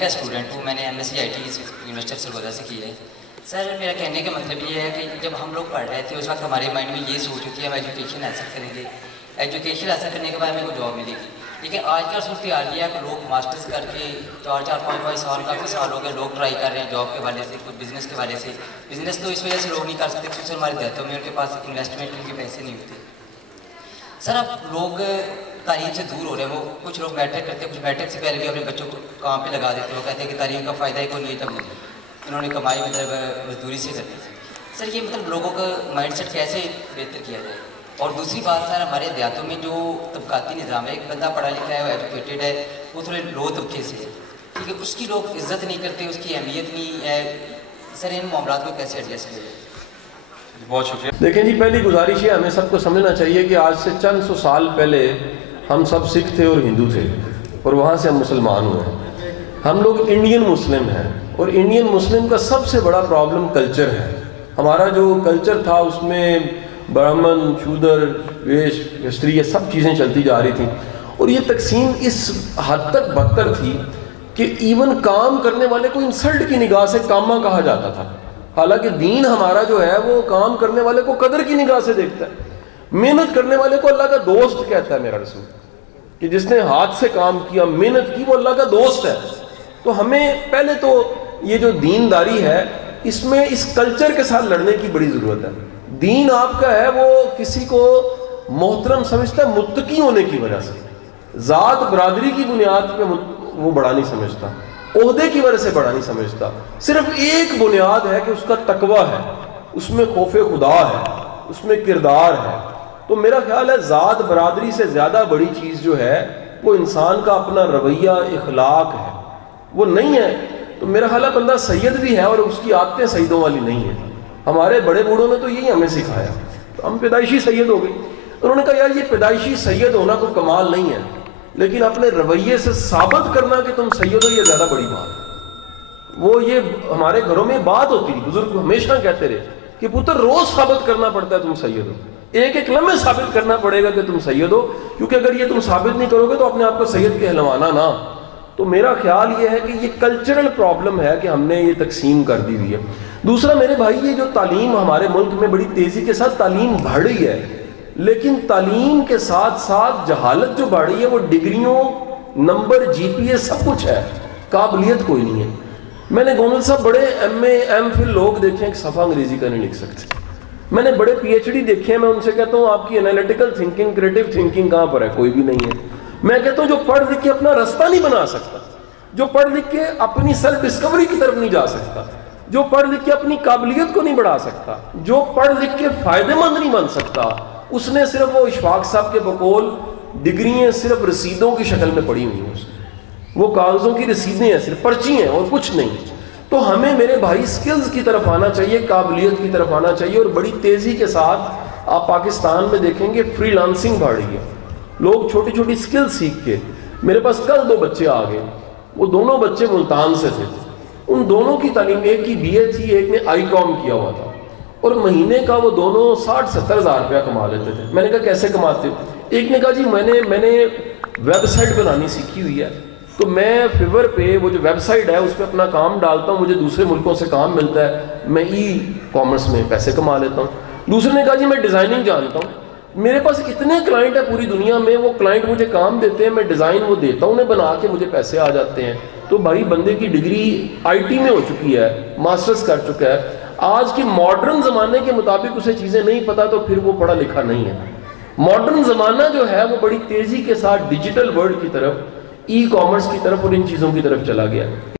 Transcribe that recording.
کا اسٹوڈنٹ ہوں، میں نے MSc IT university of Sargodha سے کی ہے۔ سر میرا کہنے کا مطلب یہ ہے کہ جب ہم لوگ پڑھ رہے تھے اس وقت ہمارے مائنڈ میں یہ سوچ ہوتی ہے ہم ایجوکیشن حاصل کریں گے، ایجوکیشن حاصل کرنے کے بعد ہمیں کوئی جاب ملے گی۔ لیکن آج کل صورتحال یہ ہے کہ لوگ ماسٹرز کر کے 4-5 سال کافی سال ہو گئے، لوگ ٹرائی کر رہے ہیں جاب کے حوالے سے، کوئی بزنس کے حوالے سے۔ بزنس تو اس وجہ سے لوگ نہیں کر سکتے خصوصاً ہمارے دیہاتوں میں ان کے پاس انویسٹمنٹ کے پیسے نہیں ہوتے۔ سر اب لوگ تعلیم سے دور ہو رہے ہیں، وہ کچھ لوگ میٹرک کرتے ہیں، کچھ میٹرک سے پہلے بھی اپنے بچوں کو کام پہ لگا دیتے ہیں، وہ کہتے ہیں کہ تعلیم کا فائدہ ہی کوئی نہیں ہے، تب انہوں نے کمائی مطلب مزدوری سے کرنی تھی۔ سر یہ مطلب لوگوں کا مائنڈ سیٹ کیسے بہتر کیا جائے؟ اور دوسری بات سر ہمارے دیہاتوں میں جو طبقاتی نظام ہے، ایک بندہ پڑھا لکھا ہے، وہ ایجوکیٹڈ ہے، وہ تھوڑے لو طبقے سے ہے، ٹھیک ہے، اس کی لوگ عزت نہیں کرتے، اس کی اہمیت نہیں ہے۔ سر ان معاملات کو کیسے ایڈجسٹ کیا جائے؟ بہت شکریہ۔ دیکھیں جی، پہلی گزارش ہے ہمیں سب کو سمجھنا چاہیے کہ آج سے چند سو سال پہلے ہم سب سکھ تھے اور ہندو تھے، اور وہاں سے ہم مسلمان ہوئے ہیں۔ ہم لوگ انڈین مسلم ہیں، اور انڈین مسلم کا سب سے بڑا پرابلم کلچر ہے۔ ہمارا جو کلچر تھا اس میں برہمن، شودر، ویش، کشتری، یہ سب چیزیں چلتی جا رہی تھیں، اور یہ تقسیم اس حد تک بدتر تھی کہ ایون کام کرنے والے کو انسلٹ کی نگاہ سے کامہ کہا جاتا تھا، حالانکہ دین ہمارا جو ہے وہ کام کرنے والے کو قدر کی نگاہ سے دیکھتا ہے، محنت کرنے والے کو اللہ کا دوست کہتا ہے میرا رسول، کہ جس نے ہاتھ سے کام کیا، محنت کی، وہ اللہ کا دوست ہے۔ تو ہمیں پہلے تو یہ جو دینداری ہے اس میں اس کلچر کے ساتھ لڑنے کی بڑی ضرورت ہے۔ دین آپ کا ہے وہ کسی کو محترم سمجھتا ہے متقی ہونے کی وجہ سے، ذات برادری کی بنیاد پہ وہ بڑا نہیں سمجھتا، عہدے کی وجہ سے بڑا نہیں سمجھتا، صرف ایک بنیاد ہے کہ اس کا تقوی ہے، اس میں خوف خدا ہے، اس میں کردار ہے۔ تو میرا خیال ہے ذات برادری سے زیادہ بڑی چیز جو ہے وہ انسان کا اپنا رویہ، اخلاق ہے، وہ نہیں ہے۔ تو میرا خیال ہے بندہ سید بھی ہے اور اس کی عادتیں سیدوں والی نہیں ہیں۔ ہمارے بڑے بوڑھوں نے تو یہی ہمیں سکھایا، تو ہم پیدائشی سید ہو گئے۔ انہوں نے کہا یار یہ پیدائشی سید ہونا کوئی کمال نہیں ہے، لیکن اپنے رویے سے ثابت کرنا کہ تم سید ہو یہ زیادہ بڑی بات ہے۔ وہ یہ ہمارے گھروں میں بات ہوتی تھی، بزرگ ہمیشہ کہتے رہے کہ پتر روز ثابت کرنا پڑتا ہے تم سید ہو، ایک ایک لمحے ثابت کرنا پڑے گا کہ تم سید ہو، کیونکہ اگر یہ تم ثابت نہیں کرو گے تو اپنے آپ کو سید کہلوانا نہ۔ تو میرا خیال یہ ہے کہ یہ کلچرل پرابلم ہے کہ ہم نے یہ تقسیم کر دی ہوئی ہے۔ دوسرا میرے بھائی، یہ جو تعلیم ہمارے ملک میں بڑی تیزی کے ساتھ تعلیم بڑھ رہی ہے، لیکن تعلیم کے ساتھ ساتھ جہالت جو بڑھ رہی ہے، وہ ڈگریوں، نمبر، GPA سب کچھ ہے، قابلیت کوئی نہیں ہے۔ میں نے گونل صاحب بڑے MA MPhil لوگ دیکھے ہیں کہ صفحہ انگریزی کا نہیں لکھ سکتے۔ میں نے بڑے PhD دیکھے ہیں، میں ان سے کہتا ہوں آپ کی انالیٹیکل تھنکنگ، کریٹو تھنکنگ کہاں پر ہے؟ کوئی بھی نہیں ہے۔ میں کہتا ہوں جو پڑھ لکھ کے اپنا رستہ نہیں بنا سکتا، جو پڑھ لکھ کے اپنی سیلف ڈسکوری کی طرف نہیں جا سکتا، جو پڑھ لکھ کے اپنی قابلیت کو نہیں بڑھا سکتا، جو پڑھ لکھ کے فائدہ مند نہیں بن سکتا، اس نے صرف وہ اشفاق صاحب کے بقول ڈگریاں صرف رسیدوں کی شکل میں پڑھی ہوئی ہیں، وہ کاغذوں کی رسیدیں ہیں، صرف پرچی ہیں اور کچھ نہیں۔ تو ہمیں میرے بھائی سکلز کی طرف آنا چاہیے، قابلیت کی طرف آنا چاہیے، اور بڑی تیزی کے ساتھ آپ پاکستان میں دیکھیں گے فری لانسنگ بڑھ رہی ہے، لوگ چھوٹی چھوٹی سکل سیکھ کے۔ میرے پاس کل 2 بچے آ گئے، وہ دونوں بچے ملتان سے تھے، ان دونوں کی تعلیم، ایک کی BA تھی، ایک نے ICOM کیا ہوا تھا، اور مہینے کا وہ دونوں 60-70 ہزار روپیہ کما لیتے تھے۔ میں نے کہا کیسے کماتے ہو؟ ایک نے کہا جی میں نے ویب سائٹ بنانی سیکھی ہوئی ہے، تو میں فیور پہ وہ جو ویب سائٹ ہے اس پہ اپنا کام ڈالتا ہوں، مجھے دوسرے ملکوں سے کام ملتا ہے، میں ای-کامرس میں پیسے کما لیتا ہوں۔ دوسرے نے کہا جی میں ڈیزائننگ جانتا ہوں، میرے پاس اتنے کلائنٹ ہیں پوری دنیا میں، وہ کلائنٹ مجھے کام دیتے ہیں، میں ڈیزائن وہ دیتا ہوں، انہیں بنا کے مجھے پیسے آ جاتے ہیں۔ تو بھائی بندے کی ڈگری IT میں ہو چکی ہے، ماسٹرز کر چکا ہے، آج کی ماڈرن زمانے کے مطابق اسے چیزیں نہیں پتہ تو پھر وہ پڑھا لکھا نہیں ہے۔ ماڈرن زمانہ جو ہے وہ بڑی تیزی کے ساتھ ڈیجیٹل ورلڈ کی طرف، ای-کامرس کی طرف اور ان چیزوں کی طرف چلا گیا۔